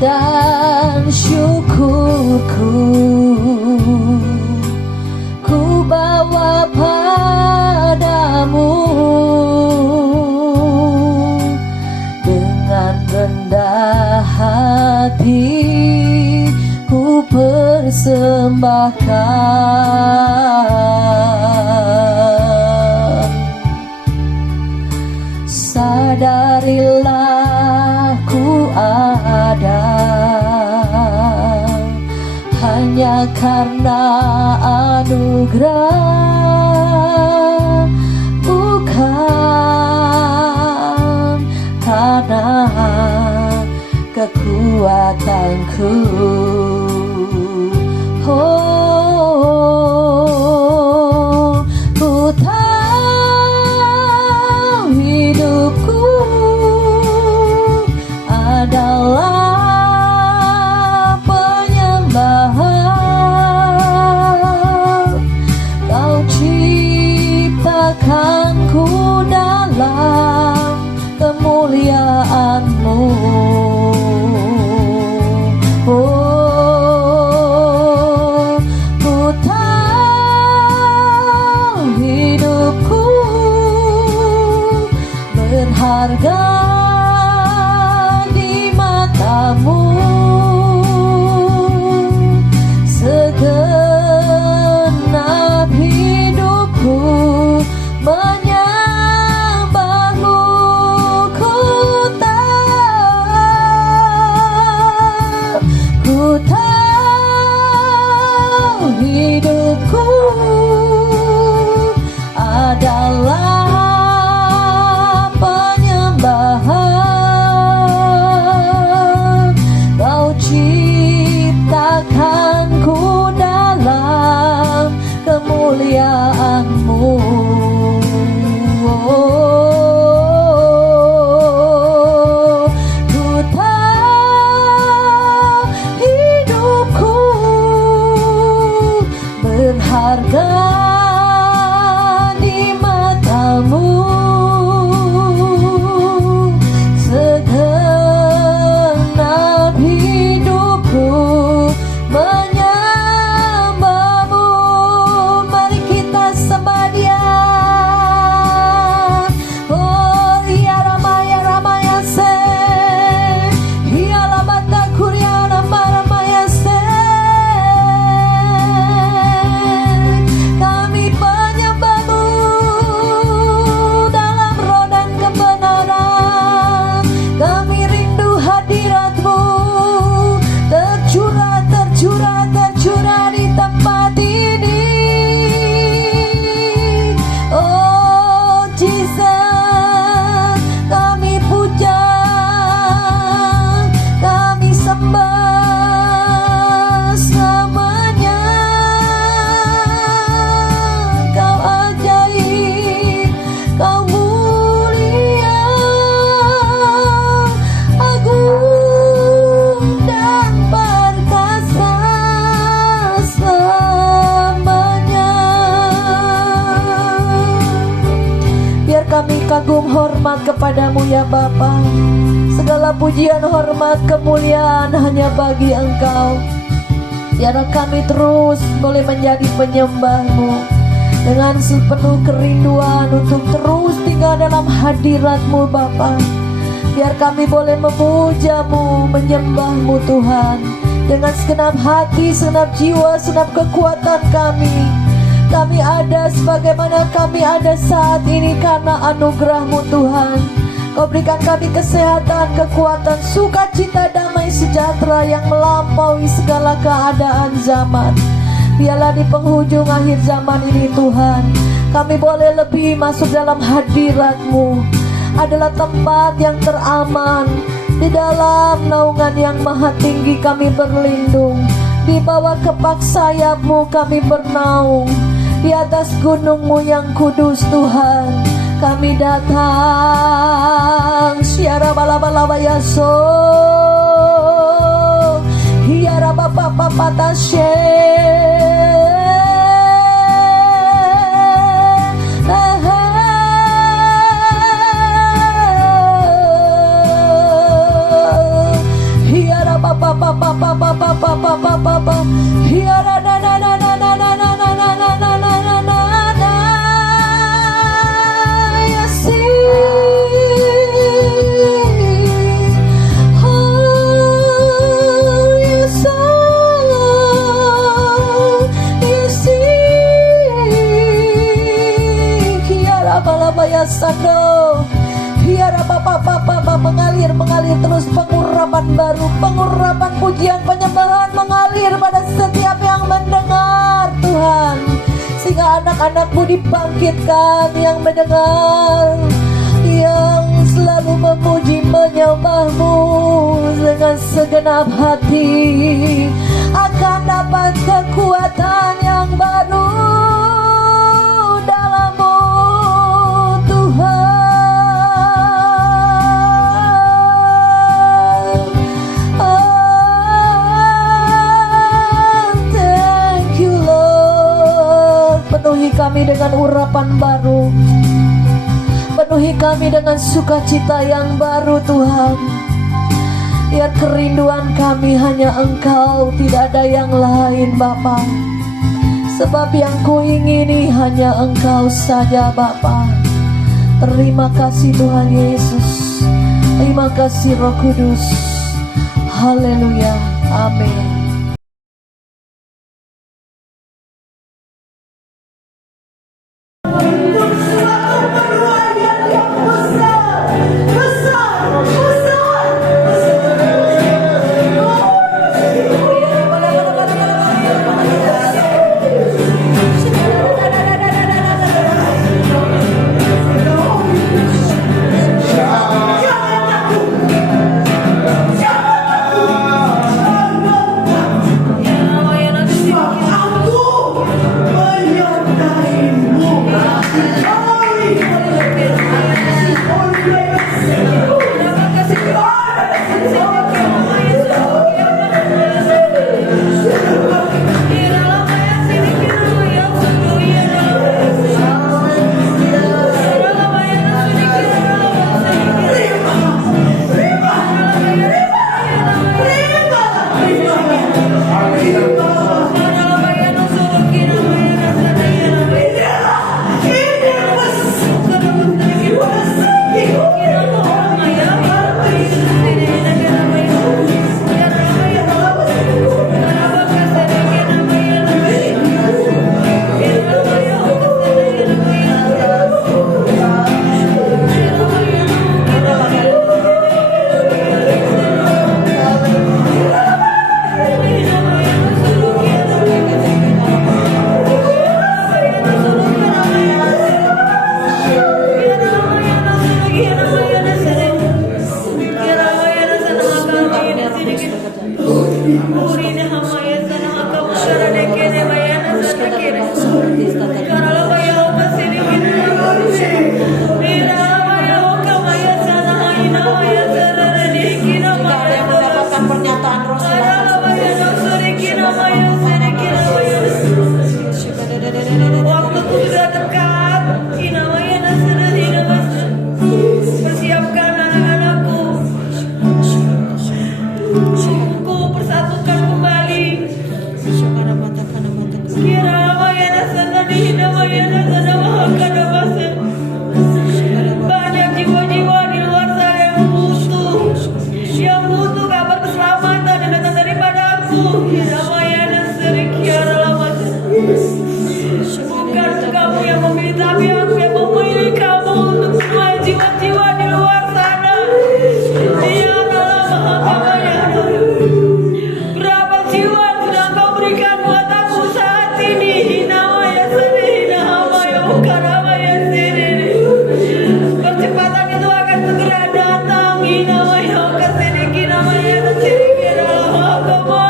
dan syukurku ku bawa padamu. Dengan rendah hati ku persembahkan. Sadarilah ku ada hanya karena anugerah, bukan karena kekuatanku. Oh, ku tahu hidupku adalah penyembahan. Kau ciptakanku dalam kemuliaan-Mu. Oh, ku tahu hidupku berharga di mata-Mu. Segenap hidupku menyembah-Mu. Ku tahu hidupku adalah penyembahan. Kau ciptakanku dalam kemuliaan-Mu. Oh, ku tahu hidupku berharga di mata-Mu. Segenap hidupku menyembah-Mu. Mari kita sembah Dia. Oh, ya Rama ya se, ya Lamata Kuriana Maramaya se. Kami penyembah-Mu dalam roh dan kebenaran. Kami rindu hadirat-Mu tercurah di tempat ini. Oh Jesus, kami puja, kami sembah selamanya. Kau ajaib, Kau mulia, agung dan perkasa selamanya. Biar kami kagum hormat kepadamu ya Bapa. Segala pujian, hormat, kemuliaan hanya bagi Engkau. Biarlah kami terus boleh menjadi penyembah-Mu dengan sepenuh kerinduan untuk terus tinggal dalam hadirat-Mu Bapa. Biar kami boleh memuja-Mu, menyembah-Mu Tuhan dengan segenap hati, segenap jiwa, segenap kekuatan kami. Kami ada sebagaimana kami ada saat ini karena anugerah-Mu Tuhan. Kau berikan kami kesehatan, kekuatan, sukacita, damai sejahtera yang melampaui segala keadaan zaman. Biarlah di penghujung akhir zaman ini Tuhan, kami boleh lebih masuk dalam hadirat-Mu. Adalah tempat yang teraman. Di dalam naungan yang maha tinggi kami berlindung. Di bawah kepak sayap-Mu kami bernaung. Di atas gunung-Mu yang kudus Tuhan, kami datang. Siara balaba yaso, hiara bapa patashe. Hiara Sando, biar apa mengalir terus pengurapan baru, pengurapan pujian penyembahan mengalir pada setiap yang mendengar Tuhan, sehingga anak-anak-Mu dibangkitkan yang mendengar, yang selalu memuji menyembah-Mu dengan segenap hati akan dapat kekuatan yang baru dalam-Mu Tuhan. Thank you Lord. Penuhi kami dengan urapan baru, penuhi kami dengan sukacita yang baru Tuhan. Biar kerinduan kami hanya Engkau, tidak ada yang lain Bapa. Sebab yang kuingini hanya Engkau saja Bapa. Terima kasih Tuhan Yesus. Terima kasih Roh Kudus. Haleluya. Amin.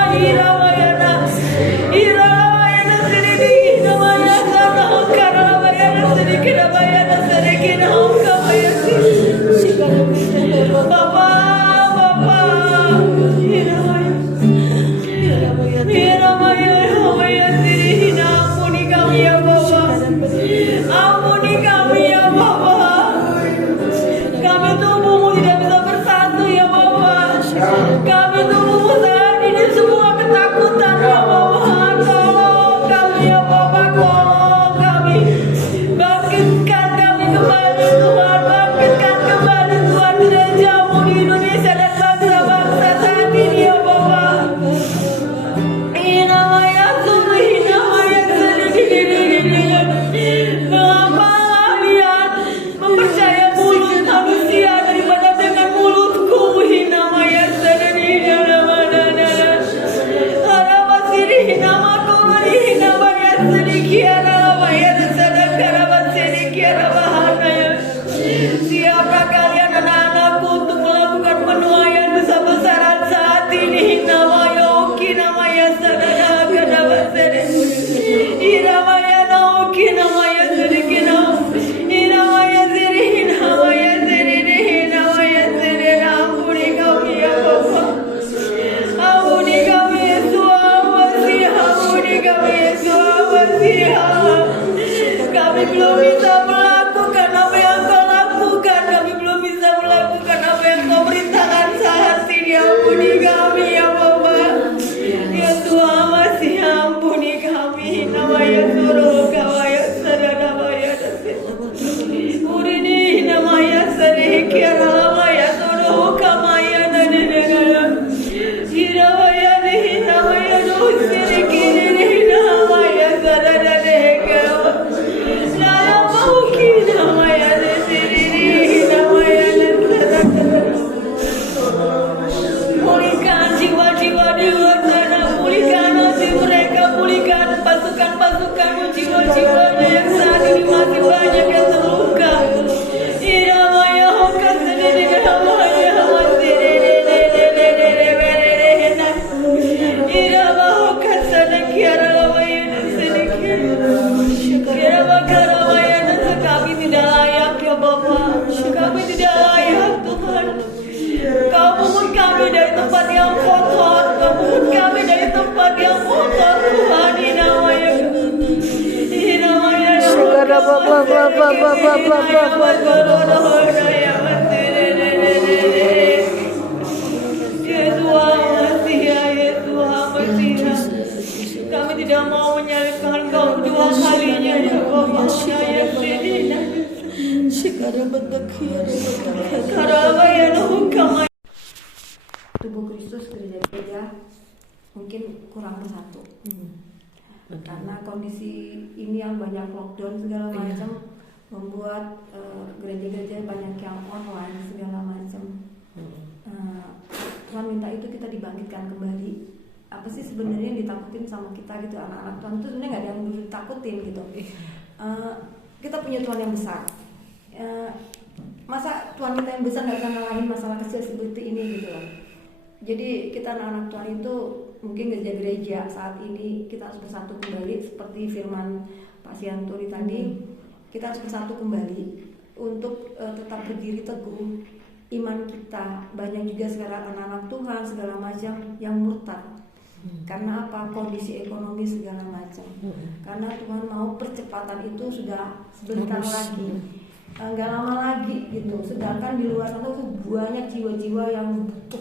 Namanya tidak mau menyalibkan Kau dua kalinya ya Bapa. Saya ini karena ya kami tubuh Kristus gereja-gereja mungkin kurang bersatu. Karena kondisi ini yang banyak lockdown segala macam membuat gereja-gereja banyak yang online segala macam. Tuhan minta itu kita dibangkitkan kembali. Apa sih sebenarnya yang ditakutin sama kita gitu, anak-anak Tuhan itu sebenarnya nggak ada yang perlu ditakutin gitu. Kita punya Tuhan yang besar. Masa Tuhan kita yang besar nggak bisa ngalahin masalah kecil seperti ini gitu loh. Jadi kita anak-anak Tuhan itu mungkin gereja-gereja saat ini kita harus bersatu kembali seperti firman Pak Sianturi tadi. Kita harus bersatu kembali untuk tetap berdiri teguh iman kita. Banyak juga sekarang anak-anak Tuhan segala macam yang murtad. Karena apa? Kondisi ekonomi segala macam. Karena Tuhan mau percepatan itu sudah sebentar lagi, nggak lama lagi gitu. Sedangkan di luar sana tuh banyak jiwa-jiwa yang butuh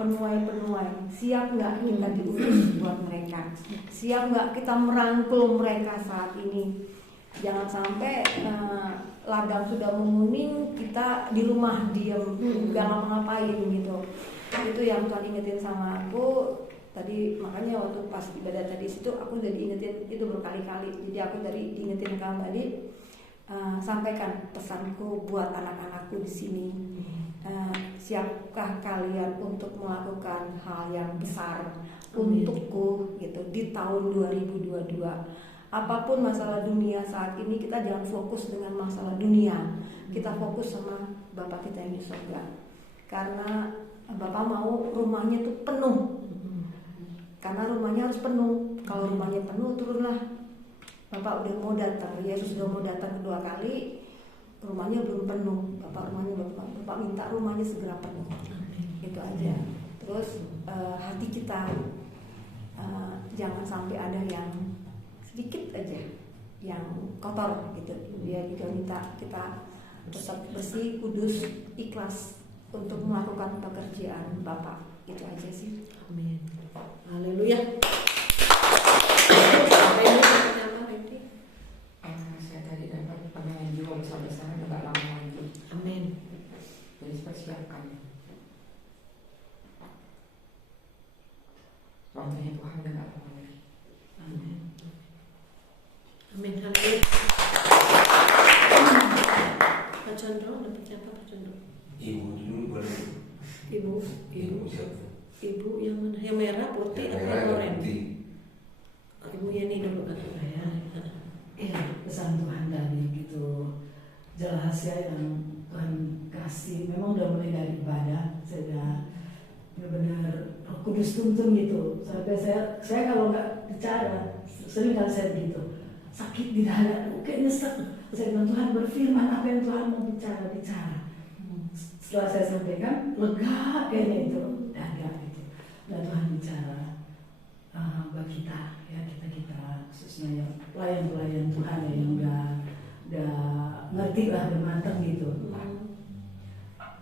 penuai-penuai. Siap nggak kita diurus buat mereka? Siap nggak kita merangkul mereka saat ini? Jangan sampai ladang sudah menguning, kita di rumah diam, nggak ngapa-ngapain gitu. Itu yang Tuhan ingetin sama aku tadi. Makanya waktu pas ibadah tadi situ aku udah diingetin itu berkali-kali. Jadi aku tadi diingetin kembali, sampaikan pesanku buat anak-anakku di sini. Siapkah kalian untuk melakukan hal yang besar untukku gitu di tahun 2022? Apapun masalah dunia saat ini, kita jangan fokus dengan masalah dunia. Kita fokus sama Bapak kita yang di surga. Karena Bapak mau rumahnya itu penuh. Karena rumahnya harus penuh. Kalau rumahnya penuh, turunlah. Bapak udah mau datang, Yesus udah mau datang kedua kali, rumahnya belum penuh. Bapak minta rumahnya segera penuh. Itu aja. Terus hati kita jangan sampai ada yang sedikit aja yang kotor gitu. Dia juga minta kita tetap bersih, kudus, ikhlas untuk melakukan pekerjaan Bapak. Itu aja sih. Amin. Haleluya. Saya tadi dapat pengen jiwa besar-besaran agak lama lagi. Amin. Jadi persiapkan. Waktunya Tuhan dan agak lama lagi. Amin. Amin. Haleluya. Pak Chandra, dapat siapa Pak Chandra? Ibu dulu boleh. Ibu Siapa? Ibu yang mana? Yang merah, putih, Yang atau merah, oranye? putih. Ibu Yani dulu kan? Iya, pesan Tuhan tadi gitu jelas ya, yang Tuhan kasih. Memang udah mulai dari ibadah, saya udah benar-benar Roh Kudus tuntun gitu. Sampai saya kalau nggak bicara, sering kali saya begitu, sakit di dada, kayaknya nyesek. Saya bilang, Tuhan berfirman, apa yang Tuhan mau bicara. Setelah saya sampaikan, lega kayaknya itu, dada gitu. Dan Tuhan bicara buat kita, ya kita khususnya yang pelayan Tuhan ya, yang udah ngerti lah, udah matang gitu.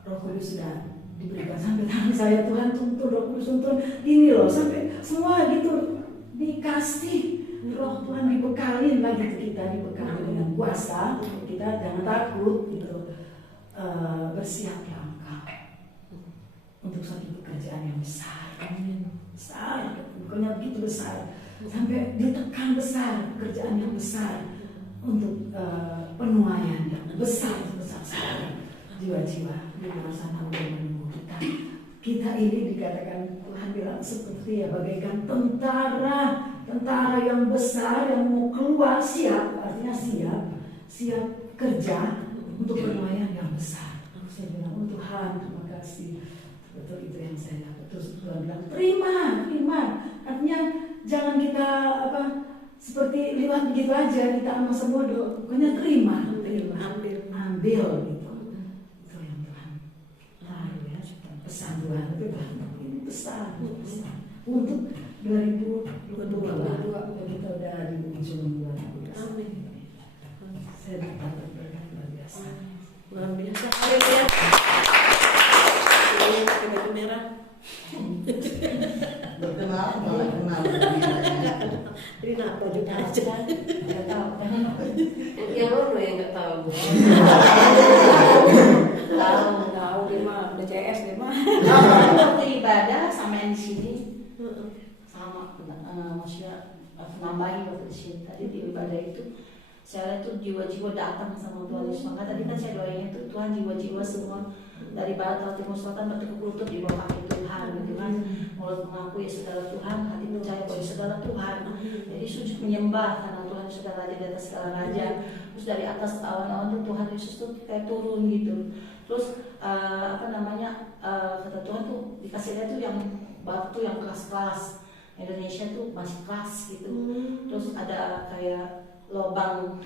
Roh Kudus sudah diberikan sampai tangan saya, Tuhan tuntun, Roh Kudus tuntun ini loh, sampai semua gitu dikasih. Roh Tuhan dibekalin lah gitu, kita dibekali dengan kuasa. Kita jangan takut gitu, bersiap ya engkau untuk suatu pekerjaan yang besar. Besar, pokoknya begitu besar, sampai ditekan besar, pekerjaan yang besar untuk penuaian yang besar sekali. Jiwa-jiwa di luar sana udah menunggu kita. Kita ini dikatakan Tuhan bilang seperti ya bagaikan tentara yang besar yang mau keluar, siap, artinya siap kerja untuk penuaian yang besar. Saya bilang, oh Tuhan, terima kasih. Betul itu yang saya dapat. Terus Tuhan bilang, terima. Artinya jangan kita seperti lewat begitu aja, kita amat sebodoh. Pokoknya terima, ambil gitu. Itu yang Tuhan. Ya, pesan Tuhan itu ini besar. Untuk 2022 kita udah di ujung 2022. Amin. Saya dapat berkat luar biasa. Luar biasa. Haleluya. Ini pakai baju merah. Berkenal malah kenal dunia. Jadi kenapa juga aja? Nggak tahu. Yang lo yang nggak tahu. Tahu dia mah udah CS dia mah. Waktu ibadah sama yang di sini sama, maksudnya nambahin waktu di sini. Tadi di ibadah itu saya lihat tuh jiwa-jiwa datang sama Tuhan Yesus. Maka tadi kan saya doain itu Tuhan jiwa-jiwa semua dari barat laut timur selatan bertekuk lutut di bawah kaki Tuhan, gitu kan. Mulut mengakui segala Tuhan, hati percaya bahwa segala Tuhan. Jadi sujud menyembah karena Tuhan sudah raja di atas segala raja. Terus dari atas awan-awan tuh Tuhan Yesus tuh kayak turun gitu. Terus kata Tuhan tuh dikasih lihat tuh yang batu yang keras-keras. Indonesia tuh masih keras gitu. Terus ada kayak lubang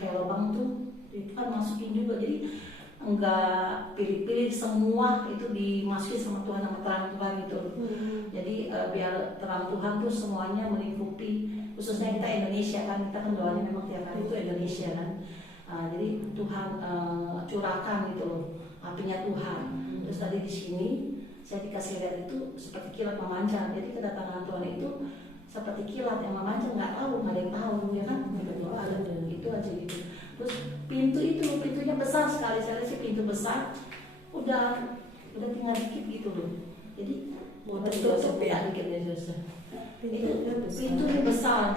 tuh itu kan masukin juga, jadi enggak pilih-pilih, semua itu dimasukin sama Tuhan, sama terang Tuhan gitu. Jadi biar terang Tuhan tuh semuanya melingkupi, khususnya kita Indonesia kan, kita kan doanya memang tiap hari itu Indonesia kan. Jadi Tuhan curahkan gitu loh apinya Tuhan. Terus tadi di sini saya dikasih lihat itu seperti kilat memancar. Jadi kedatangan Tuhan itu seperti kilat yang memancar, nggak ada yang tahu ya kan. Itu aja gitu. Terus pintunya besar sekali, saya lihat sih pintu besar, udah tinggal dikit gitu loh. Jadi Mau tertutup ya? dikit ya susah. Pintunya besar. Pintunya besar.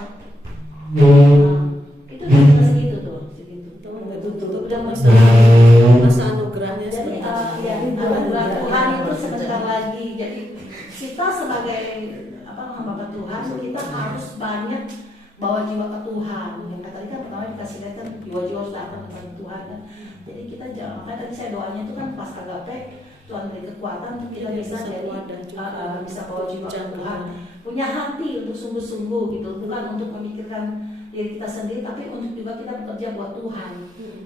Itu udah segitu tuh, segitu. Udah tutup Udah masa anugerahnya jadi seperti anugerah Tuhan itu sebentar lagi. Jadi kita sebagai hamba Tuhan, kita harus banyak bawa jiwa ke Tuhan. Yang tadi kan pertama dikasih lihat kan jiwa-jiwa harus datang kepada Tuhan kan. Jadi kita jangan, makanya tadi saya doanya itu kan pas agape Tuhan beri kekuatan untuk kita bisa jadi bisa bawa jiwa ke Tuhan. Punya hati untuk sungguh-sungguh gitu, bukan untuk memikirkan diri kita sendiri, tapi untuk juga kita bekerja buat Tuhan.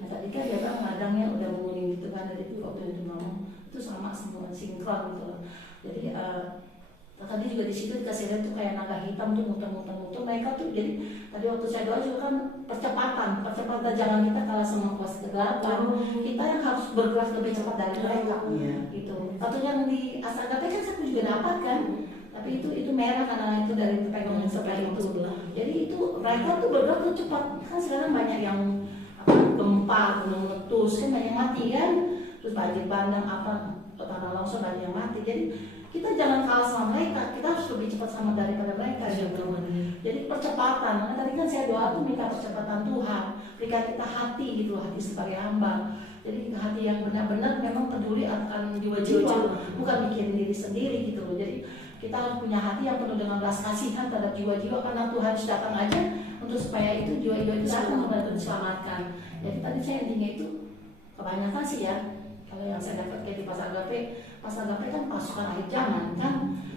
Nah, tadi kan dia kan ladangnya udah menguning gitu kan, dari waktu itu ngomong itu sama semua sinkron gitu loh. Jadi tadi juga di situ dikasih lihat tuh kayak naga hitam tuh muter-muter mereka tuh. Jadi tadi waktu saya doa juga kan percepatan jangan kita kalah sama kuasa kegelapan. Kita yang harus bergerak lebih cepat dari mereka gitu. Atau yang di Asagape kan saya juga dapat kan, tapi itu merah karena itu dari pegangan sebelah itu. Jadi itu mereka tuh bergerak tuh cepat. Kan sekarang banyak yang gempa, gunung meletus kan banyak mati kan, terus banjir bandang tanah longsor banyak yang mati. Jadi kita jangan kalah sama mereka, kita harus lebih cepat sama daripada mereka. Jadi percepatan, karena tadi kan saya doa tuh minta percepatan Tuhan, berikan kita hati gitu, hati sebagai hamba. Jadi hati yang benar-benar memang peduli akan jiwa-jiwa, bukan mikirin diri sendiri gitu loh. Jadi kita harus punya hati yang penuh dengan belas kasihan terhadap jiwa-jiwa, karena Tuhan sudah datang aja untuk supaya itu jiwa-jiwa itu datang untuk diselamatkan. Jadi tadi saya intinya itu kebanyakan sih ya. Kalau yang saya dapat kayak di Pasar Agape kan pasukan akhir zaman kan,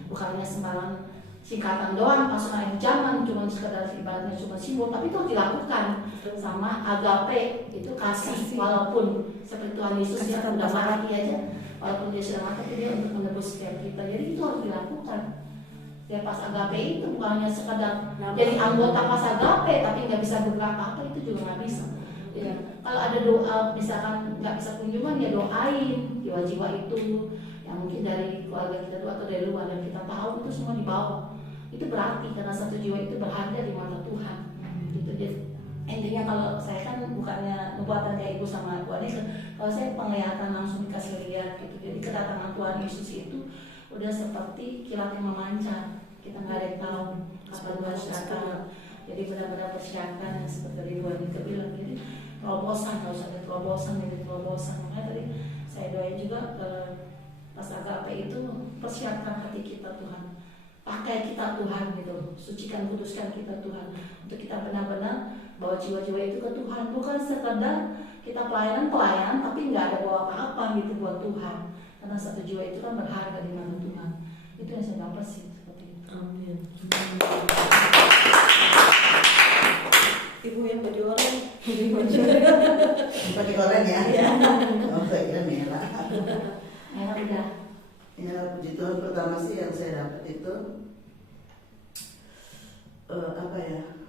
bukannya sembarang singkatan doang pasukan akhir zaman, cuma sekedar ibaratnya cuma simbol, tapi itu dilakukan sama Agape itu kasih. Walaupun seperti Tuhan Yesus ya udah mati aja, walaupun dia sudah mati dia untuk menebus setiap kita, jadi itu harus dilakukan. Ya pas Agape itu bukannya sekedar jadi anggota pas Agape tapi nggak bisa bergerak apa, itu juga nggak bisa. Ya, kalau ada doa misalkan nggak bisa kunjungan ya doain jiwa-jiwa itu yang mungkin dari keluarga kita atau dari luar yang kita tahu, itu semua dibawa. Itu berarti karena satu jiwa itu berharga di mata Tuhan. Gitu. Jadi intinya kalau saya kan bukannya nubuatan kayak ibu sama Bu Anis, kalau saya penglihatan langsung dikasih lihat gitu. Jadi kedatangan Tuhan Yesus itu udah seperti kilat yang memancar. Kita nggak ada yang tahu kapan Tuhan datang. Jadi benar-benar persiapkan seperti Bu Anis bilang. Jadi terobosan, kalau ada terobosan, makanya tadi saya doain juga pas Agape itu persiapkan hati kita Tuhan, pakai kita Tuhan gitu, sucikan kuduskan kita Tuhan, untuk kita benar-benar bawa jiwa-jiwa itu ke Tuhan, bukan sekedar kita pelayanan tapi nggak ada bawa apa-apa gitu buat Tuhan, karena satu jiwa itu kan berharga di mata Tuhan. Itu yang saya dapat sih seperti itu. Amin. Ibu yang baju oranye. Pakai oranye ya? Oh, saya kira merah. Ya udah. Ya, puji Tuhan, pertama sih yang saya dapat itu apa ya?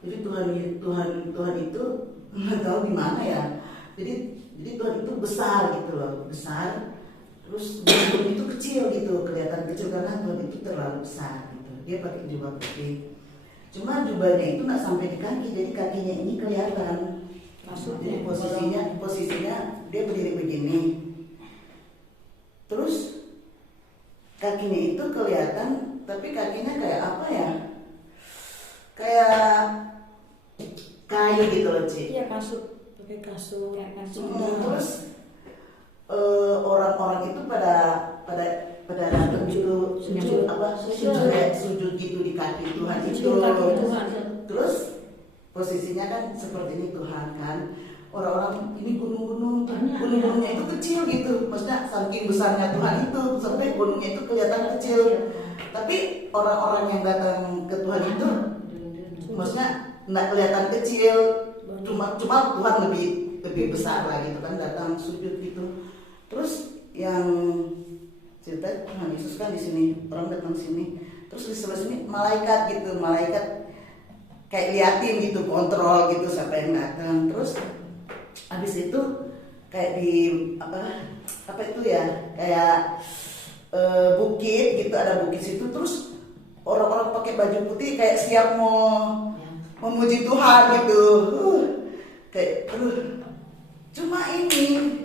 Jadi Tuhan itu nggak tahu di mana ya. Jadi Tuhan itu besar gitu loh, besar. Terus Tuhan itu kecil gitu, kelihatan kecil karena Tuhan itu terlalu besar gitu. dia pakai jubah putih. Cuma jubahnya itu nggak sampai di kaki, jadi kakinya ini kelihatan. Jadi posisinya dia berdiri begini. Terus kakinya itu kelihatan, tapi kakinya kayak apa ya? Kayak kayu gitu loh, Ci. Iya, kasut, pakai kasut. Terus orang-orang itu pada datang gitu, sujud gitu di kaki Tuhan itu. Terus posisinya kan seperti ini Tuhan kan. Orang-orang ini gunung-gunungnya itu kecil gitu, maksudnya saking besarnya Tuhan itu sampai gunungnya itu kelihatan kecil. Tapi orang-orang yang datang ke Tuhan itu, maksudnya nggak kelihatan kecil, cuma Tuhan lebih besar lah gitu kan, datang sujud gitu. Terus yang cerita Tuhan Yesus kan di sini, orang datang sini, terus di sebelah sini malaikat kayak liatin gitu, kontrol gitu siapa yang datang. Terus habis itu kayak di apa itu ya, kayak bukit gitu, ada bukit situ. Terus orang-orang pakai baju putih kayak siap mau memuji Tuhan gitu. Kayak cuma ini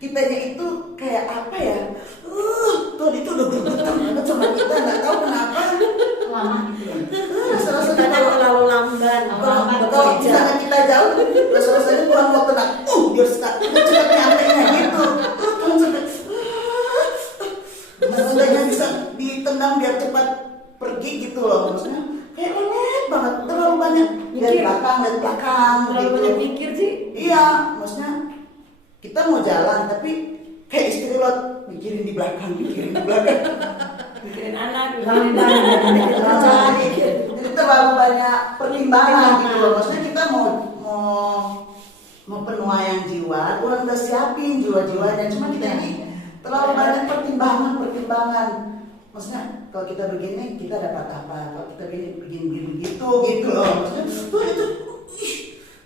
kitanya itu kayak apa ya, Tuhan itu udah bergetar banget sama kita, nggak tahu kenapa. Lama gitu. Rasanya terlalu lamban. Kalau misalnya kita jauh, rasanya Tuhan mau tenang, biar cepat nyampe gitu. Tuhan sampai, rasanya bisa ditendang biar cepat pergi gitu loh, maksudnya kayak banyak banget, terlalu banyak dari belakang Terlalu gitu. banyak mikir sih. Iya, maksudnya kita mau jalan tapi kayak istri lo mikirin di belakang. Mikirin anak, Jadi terlalu banyak pertimbangan gitu loh. Maksudnya kita mau penuaian jiwa, Tuhan udah siapin jiwa-jiwanya. Cuma kita ini terlalu banyak pertimbangan. Maksudnya kalau kita begini kita dapat apa? Kalau kita begini begitu gitu loh. Maksudnya Tuhan itu,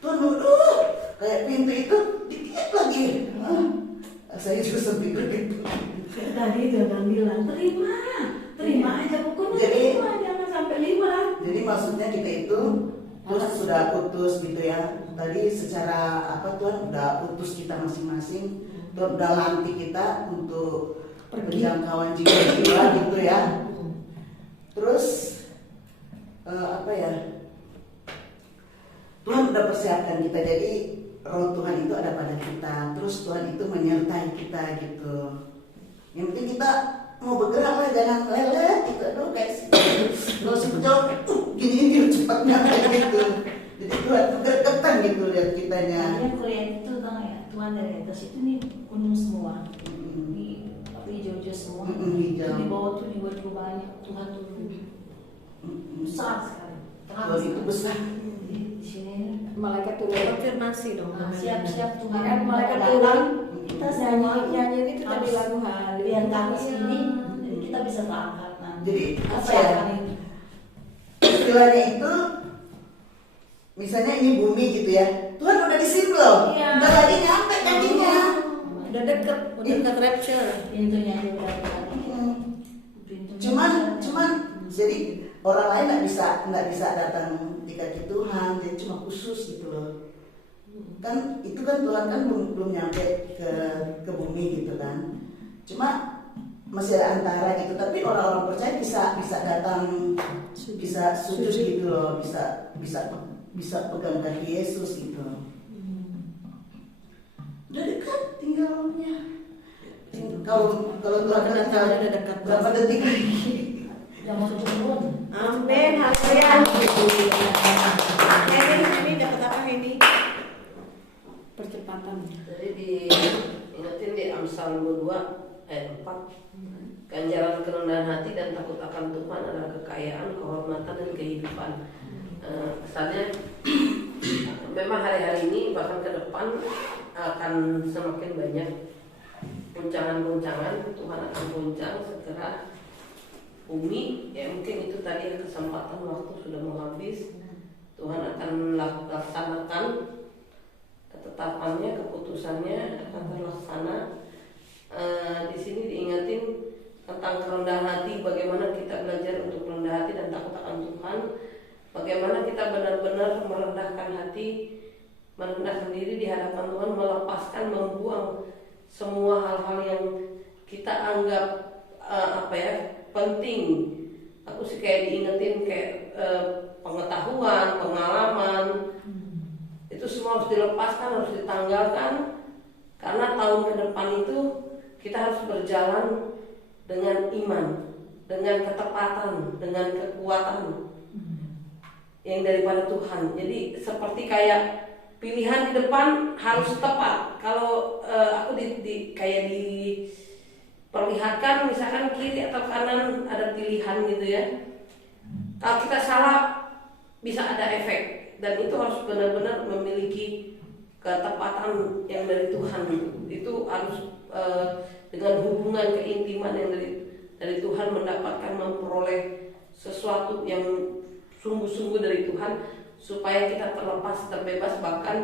Tuhan kayak pintu itu dikit lagi. Saya juga sempat begitu. Tadi jangan bilang terima aja pokoknya, Jadi- terima, jangan sampai 5. Jadi maksudnya kita itu Tuhan sudah utus gitu ya. Tadi secara Tuhan udah utus kita masing-masing. Tuhan udah lantik kita untuk penjangkauan jiwa-jiwa gitu ya. Terus Tuhan udah persiapkan kita, jadi roh Tuhan itu ada pada kita. Terus Tuhan itu menyertai kita gitu. Yang penting kita mau bergerak lah, jangan lelet gitu. Aduh kayak kalau si pejalan gini dia cepatnya kayak gitu. Jadi Tuhan gergetan gitu lihat kitanya. Yang kuliah itu tau ya, Tuhan dari atas itu nih gunung semua, di hijau-hijau semua. Hijau. Di bawah tuh juga banyak, Tuhan tuh besar sekali. Tuhan itu besar. Di sini malaikat turun konfirmasi dong. siap-siap Tuhan. Kan malaikat datang. turun. Kita semua Nyanyi itu tadi harus lagu Haleluya. di atas ini, jadi kita bisa terangkat nanti. Jadi apa ya? Persiapan ini. Istilahnya itu, misalnya ini bumi gitu ya. Tuhan udah di sini loh. Iya. Udah lagi nyampe kakinya. Udah deket rapture. Pintunya aja udah tadi. Cuman jadi orang lain nggak bisa datang di kaki Tuhan, jadi cuma khusus gitu loh. Kan itu kan Tuhan kan belum nyampe ke bumi gitu kan. Cuma masih ada antara gitu, tapi orang-orang percaya bisa datang, bisa sujud gitu loh, bisa pegang kaki Yesus gitu. Udah dekat tinggalnya. Kalau Tuhan Kedatangannya udah dekat berapa detik lagi? Jangan turun. Amin. Haleluya. Ini dapat apa ini? Percepatan. Jadi diingetin di Amsal 22 ayat 4, ganjaran kerendahan hati dan takut akan Tuhan adalah kekayaan, kehormatan dan kehidupan. Kesannya memang hari-hari ini bahkan ke depan akan semakin banyak guncangan-guncangan. Tuhan akan goncang segera bumi, ya mungkin itu tadi kesempatan waktu sudah mau habis. Tuhan akan laksanakan ketetapannya, keputusannya akan terlaksana. Di sini diingatin tentang kerendahan hati, bagaimana kita belajar untuk rendah hati dan takut akan Tuhan, bagaimana kita benar-benar merendahkan hati, merendahkan diri di hadapan Tuhan, melepaskan, membuang semua hal-hal yang kita anggap penting. Aku sih kayak diingetin kayak pengetahuan, pengalaman, itu semua harus dilepaskan, harus ditanggalkan, karena tahun ke depan itu kita harus berjalan dengan iman, dengan ketepatan, dengan kekuatan yang daripada Tuhan. Jadi seperti kayak pilihan di depan harus tepat. Kalau aku kayak diperlihatkan misalkan kiri atau kanan ada pilihan gitu ya. Kalau kita salah bisa ada efek, dan itu harus benar-benar memiliki ketepatan yang dari Tuhan. Itu harus dengan hubungan keintiman yang dari Tuhan, mendapatkan, memperoleh sesuatu yang sungguh-sungguh dari Tuhan, supaya kita terlepas, terbebas. Bahkan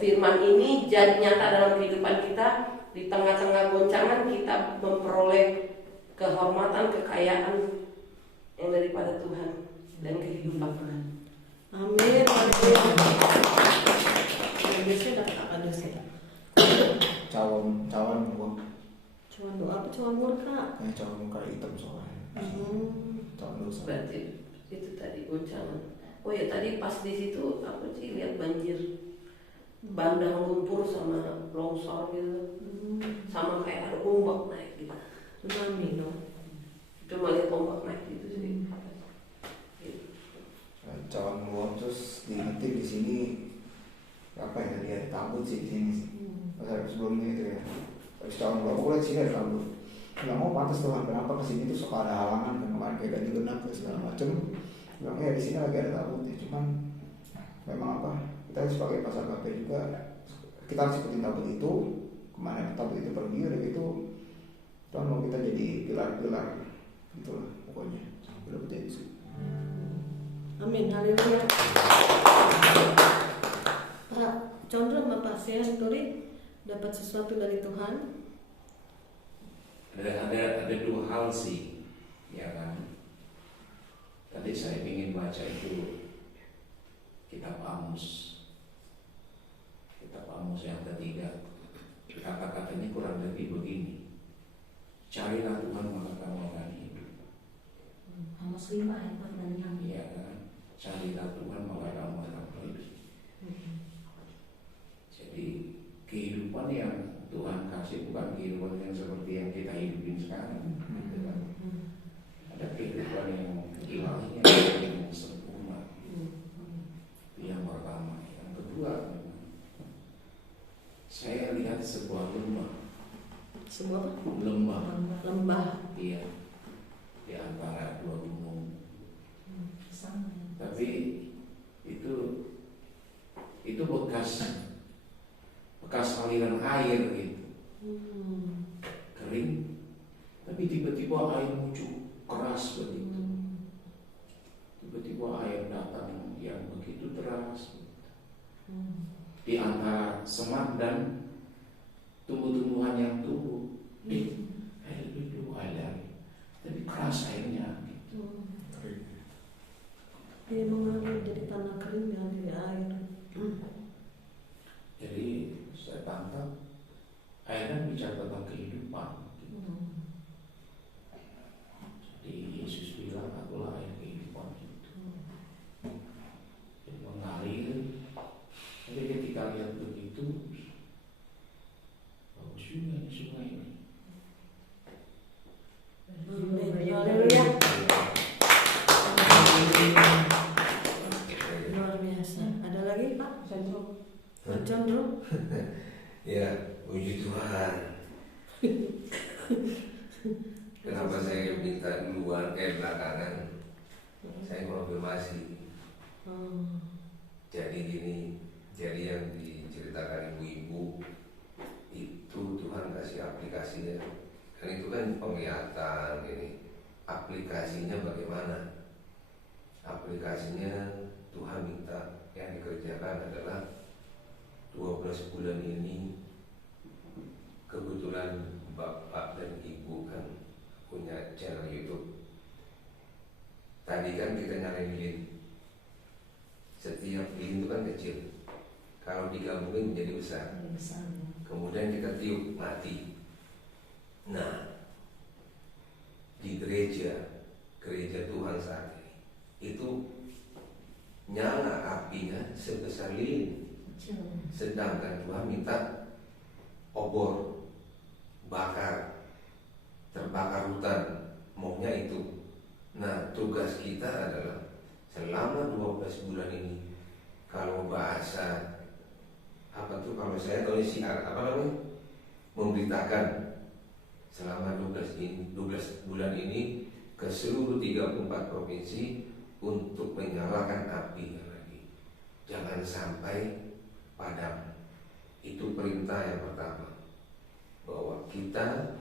firman ini jadi nyata dalam kehidupan kita. Di tengah-tengah goncangan kita memperoleh kehormatan, kekayaan yang daripada Tuhan dan kehidupan. Amin. Biasanya dapat apa dosa? Cawan gua. Cuman doa apa? Cuman murka. Cawan muka hitam soalnya. Cawan dosa. Berarti itu tadi goncangan. Oh ya, tadi pas di situ aku sih lihat banjir, bandang lumpur sama longsor gitu, sama kayak ada ombak naik gitu. Tsunami dong. Cuma lihat ombak naik gitu sih. Cawan meluap, terus diingetin di sini apa ya, tadi ada kabut sih di sini sih. Pas sebelumnya itu ya. Habis cawan meluap, aku lihat sini ada kabut. Bilang, oh pantas Tuhan, kenapa kesini tuh suka ada halangan kan, kemarin kayak ganti genap segala macem. Bilang ya di sini lagi ada kabut ya, cuman memang apa, kita sebagai pasar KP juga kita harus ikutin tabut itu, kemana tabut itu pergi, udah gitu Tuhan mau kita jadi pilar-pilar gitu lah pokoknya, udah jadi sih. Amin, haleluya. Pak Condro sama Pak Sean Turi dapat sesuatu dari Tuhan? Ada dua hal sih, ya kan. Tadi saya ingin baca itu kitab Amos yang ketiga. Kata-katanya kurang lebih begini: carilah Tuhan maka kamu akan hidup. Amos 5 ayat 4 dan 6. Iya kan? Carilah Tuhan maka kamu akan hidup. Jadi kehidupan yang Tuhan kasih bukan kehidupan yang seperti yang kita hidupin sekarang, gitu kan? Ada kehidupan yang ilahi, yang sempurna. Itu yang pertama. Yang kedua, saya lihat sebuah lembah. Sebuah Lembah. Iya. Di antara dua gunung. Tapi itu bekas aliran air gitu. Kering. Tapi tiba-tiba air muncul keras begitu. Tiba-tiba air datang yang begitu deras. Di antara semak dan tumbuh-tumbuhan yang tumbuh, air itu ada, tapi keras airnya gitu. Dia mengalir jadi tanah kering dan jadi air. Jadi saya tangkap airnya bicara tentang kehidupan. Gitu. Jadi Yesus bilang, akulah air kehidupan itu. Jadi mengalir. Jadi ketika lihat begitu, bagus juga nih sungai ini. Haleluya. Luar biasa. Ada lagi Pak? Condro? Ya, puji Tuhan. Kenapa saya minta duluan belakangan? Saya konfirmasi. Jadi gini, jadi yang diceritakan ibu-ibu itu Tuhan kasih aplikasinya. Dan itu kan penglihatan ini. Aplikasinya bagaimana? Aplikasinya Tuhan minta yang dikerjakan adalah 12 bulan ini kebetulan bapak dan ibu kan punya channel YouTube. Tadi kan kita nyalain lilin. Setiap lilin itu kan kecil. Kalau digabungin menjadi besar. Kemudian kita tiup, mati. Nah, di gereja Tuhan saat ini itu nyala apinya sebesar lilin. Sedangkan Tuhan minta obor, bakar, terbakar hutan, maunya itu. Nah, tugas kita adalah selama 12 bulan ini, kalau bahasa apa tuh, kalau saya tahu siar apa namanya, memberitakan selama 12 bulan ini ke seluruh 34 provinsi untuk menyalakan api lagi. Jangan sampai padam. Itu perintah yang pertama, bahwa kita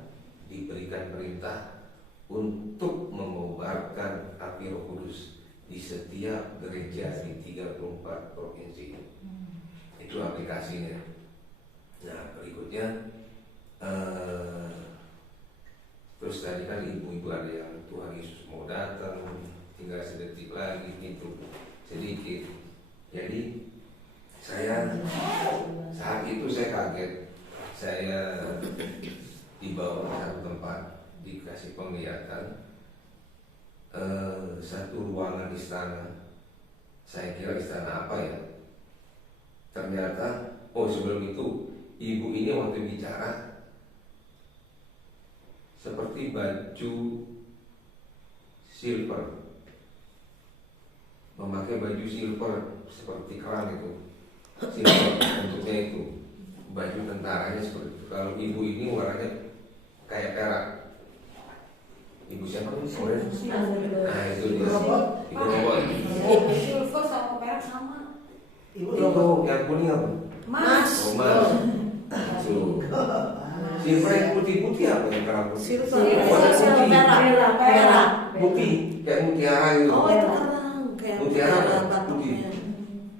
diberikan perintah untuk mengobarkan api Roh Kudus di setiap gereja di 34 provinsi. Itu aplikasinya. Nah, berikutnya terus tadi kan ibu-ibu ada yang Tuhan Yesus mau datang, tinggal sedetik lagi, gitu sedikit. Jadi saya saat itu saya kaget. Saya dibawa ke satu tempat, dikasih penglihatan satu ruangan istana. Saya kira istana apa ya? Ternyata, oh sebelum itu ibu ini waktu bicara seperti baju silver, memakai baju silver seperti kerang itu, silver bentuknya itu, baju tentaranya seperti itu. Kalau ibu ini warnanya kayak perak. Ibu siapa nih? Nah itu dia. Ibu robot. Silver sama perak sama. Ibu Itu yang kuning apa? Mas. Oh mas. Tuh. Silver yang putih-putih apa yang kerang putih? Silver perak. Putih, kayak mutiara gitu. Oh itu kerang kayak Mutiara apa? batoknya.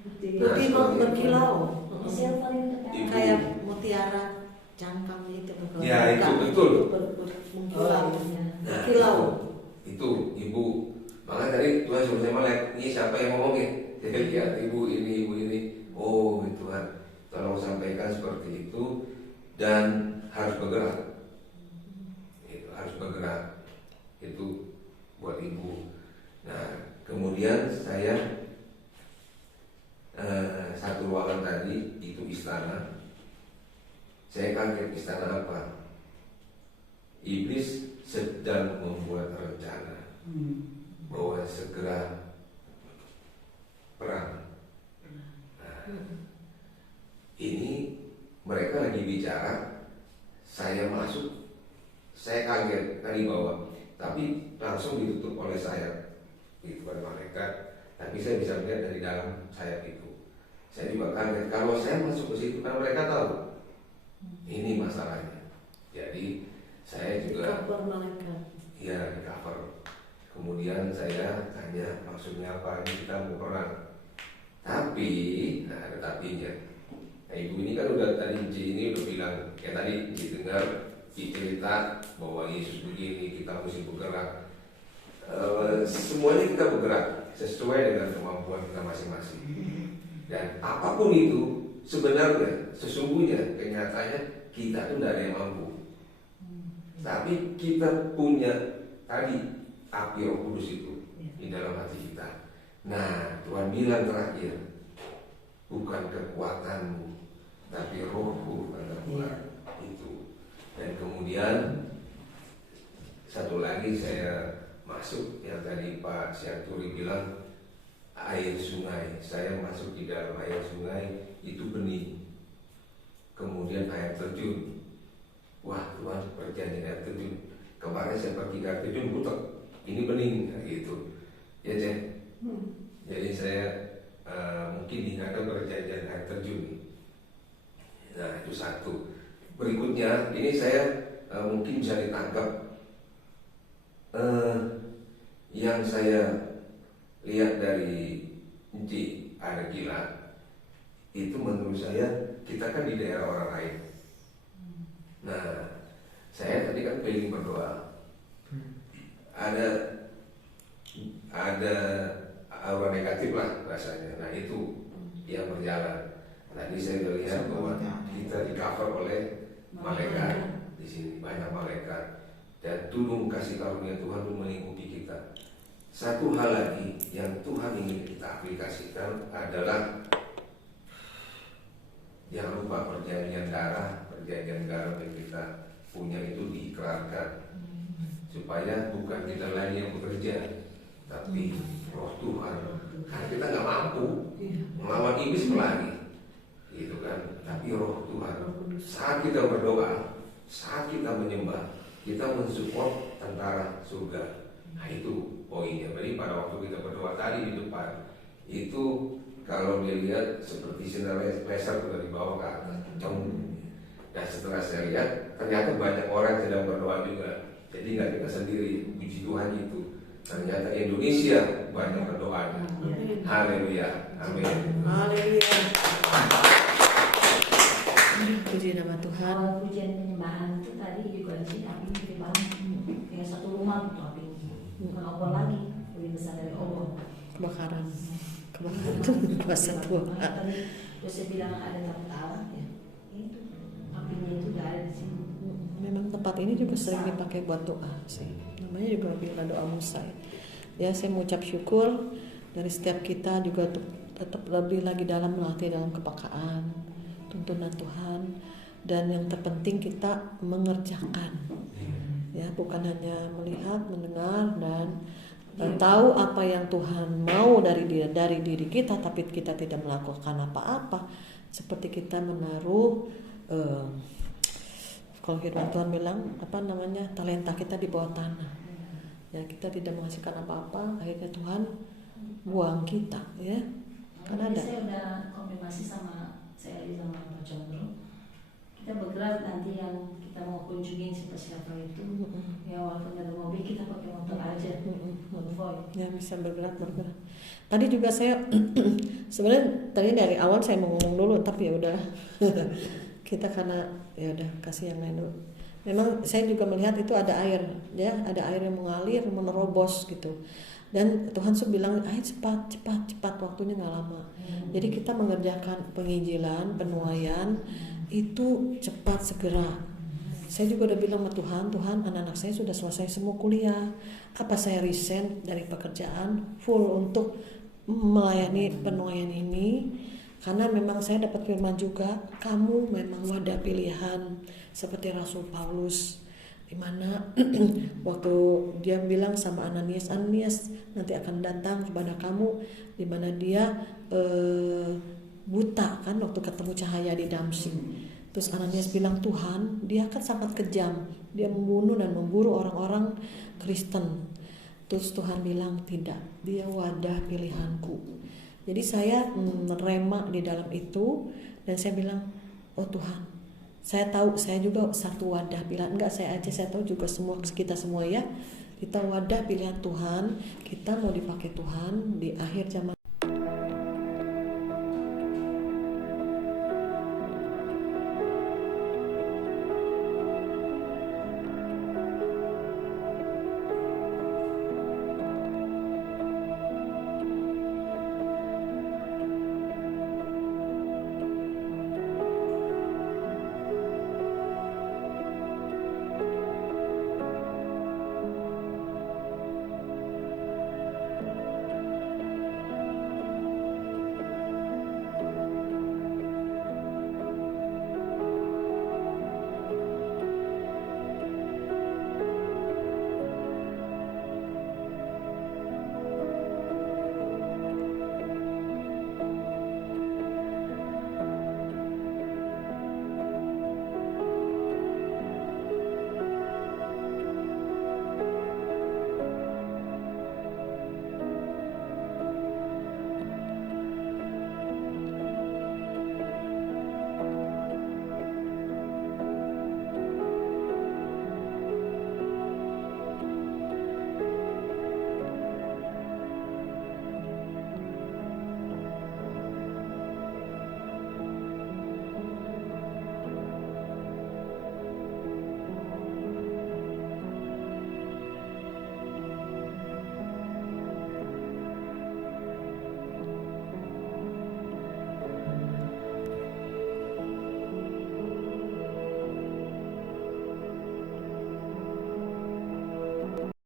Putih. Putih Nah, berkilau. Ibu. Kayak mutiara cangkang itu. Ya itu betul. Berkilau. Nah, Kilau. itu ibu. Maka tadi Tuhan suruh saya melek. Ini siapa yang ngomongin? Saya lihat ibu ini. Oh Tuhan, tolong sampaikan seperti itu dan harus bergerak. Itu harus bergerak. Itu buat ibu. Nah, kemudian saya satu ruangan tadi itu istana. Saya kaget, istana apa? Iblis sedang membuat rencana bahwa segera perang. Nah, ini mereka lagi bicara, saya masuk, saya kaget tadi bahwa, tapi langsung ditutup oleh sayap itu pada mereka. Tapi saya bisa melihat dari dalam sayap itu. Saya juga kaget kalau saya masuk ke situ, kan mereka tahu ini masalahnya. Jadi saya juga ya di cover. Kemudian saya tanya maksudnya apa, ini kita mau perang. Tapi, nah ada tapinya. Nah ibu ini kan udah tadi ini udah bilang, kayak tadi dengar cerita bahwa Yesus begini, kita mesti bergerak. Semuanya kita bergerak sesuai dengan kemampuan kita masing-masing. Dan apapun itu sebenarnya, sesungguhnya kenyataannya kita tuh tidak ada yang mampu. Tapi kita punya tadi api Roh Kudus itu di dalam hati kita. Nah, Tuhan bilang terakhir, bukan kekuatanmu, tapi Rohku akan kuat itu. Dan kemudian satu lagi saya masuk yang tadi Pak Sianturi bilang air sungai. Saya masuk di dalam air sungai itu benih. Kemudian air terjun. Wah Tuhan, perjanjian air terjun. Kemarin saya pergi ke air terjun butek, ini bening gitu. Ya Cek. Jadi saya mungkin diingatkan perjanjian air terjun. Nah itu satu. Berikutnya ini saya mungkin bisa ditangkap. Yang saya lihat dari Enci ada gila itu menurut saya kita kan di daerah orang lain. Nah saya tadi kan keliling berdoa. ada aura negatif lah rasanya. Nah itu yang berjalan. Tadi saya melihat bahwa kita di cover oleh malaikat di sini, banyak malaikat, dan tulung kasih karunia Tuhan itu melingkupi kita. Satu hal lagi yang Tuhan ingin kita aplikasikan adalah jangan lupa perjanjian darah yang kita punya itu diikrarkan, supaya bukan kita lagi yang bekerja, tapi Roh Tuhan. Karena kita nggak mampu melawan iblis lagi, gitu kan. Tapi Roh Tuhan, saat kita berdoa, saat kita menyembah, kita mensupport tentara surga. Nah itu poinnya. Jadi pada waktu kita berdoa tadi di depan, itu kalau dilihat seperti sinar laser sudah dibawa ke atas. Dan setelah saya lihat, ternyata banyak orang sedang berdoa juga. Jadi nggak kita sendiri, puji Tuhan itu. Ternyata Indonesia banyak berdoa. Haleluya, amin. Haleluya. Puji nama Tuhan. Kalau pujian penyembahan itu tadi juga di sini apinya gede banget, kayak satu rumah gitu apinya, bukan obor lagi, lebih besar dari obor. Kebakaran kuasa Tuhan. Terus saya bilang ada takut Allah ya, itu apinya itu udah ada di sini. Memang tempat ini juga sering dipakai buat doa sih. Namanya juga bila doa Musa. Ya, saya mengucap syukur dari setiap kita juga tetap lebih lagi dalam melatih dalam kepekaan, tuntunan Tuhan, dan yang terpenting kita mengerjakan. Ya, bukan hanya melihat, mendengar dan tahu apa yang Tuhan mau dari diri kita, tapi kita tidak melakukan apa-apa. Seperti kita menaruh kalau firman Tuhan bilang talenta kita di bawah tanah. Ya, kita tidak menghasilkan apa-apa, akhirnya Tuhan buang kita, ya. Karena ada. Saya udah konfirmasi sama saya sama Pak Condro. Kita bergerak nanti yang kita mau kunjungin siapa itu. Ya walaupun ada mobil kita pakai motor aja, konvoy. Ya bisa bergerak. Tadi juga saya sebenarnya tadi dari awal saya mau ngomong dulu, tapi ya udah kita karena ya udah kasih yang lain dulu. Memang saya juga melihat itu ada air, ya ada air yang mengalir menerobos gitu. Dan Tuhan bilang, ayo cepat, waktunya nggak lama. Jadi kita mengerjakan penginjilan, penuaian itu cepat segera. Saya juga udah bilang sama Tuhan, anak-anak saya sudah selesai semua kuliah. Apa saya resign dari pekerjaan full untuk melayani penuaian ini? Karena memang saya dapat firman juga, kamu memang wadah pilihan seperti Rasul Paulus, di mana waktu dia bilang sama Ananias nanti akan datang kepada kamu, di mana dia buta kan waktu ketemu cahaya di Damsyik. Terus Ananias bilang, Tuhan, dia kan sangat kejam, dia membunuh dan memburu orang-orang Kristen. Terus Tuhan bilang, tidak, dia wadah pilihanku. Jadi saya merema di dalam itu, dan saya bilang, oh Tuhan, saya tahu saya juga satu wadah pilihan. Enggak saya aja, saya tahu juga kita semua ya, kita wadah pilihan Tuhan, kita mau dipakai Tuhan di akhir zaman.